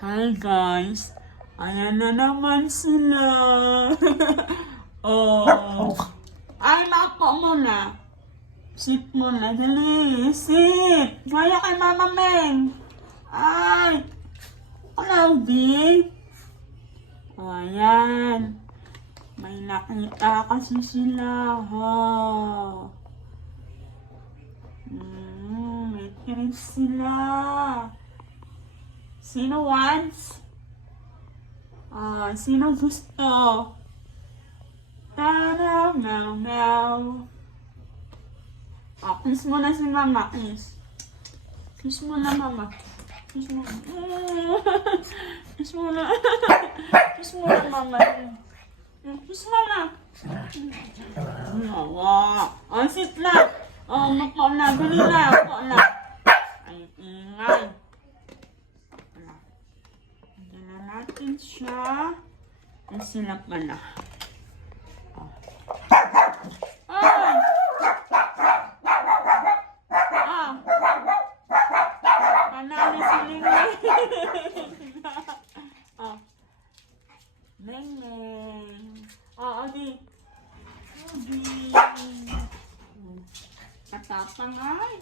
Hi guys! Ayan na naman sila! Oh! Ay, maupo muna! Sit muna, dali! Sit! Gaya kay Mama Meng! Ay! Cloudy! O, ayan! May nakita kasi sila, ha! May kinig sila! Sino wants? Sino gusto? Tara, meow, meow. Kiss mo na si Mama, kiss. Kiss mo na, Mama. Kiss mo na. Kiss mo na. Kiss mo na, Mama. Kiss mo na. Nawa. Sit na. Mapo na. Dali na. Mapo na. Ay, ingay. Hindi na natin siya. Ang sinap ka na. Ay! Panalo si Lingling. Lingling. Odi. Odi. Katapang ay.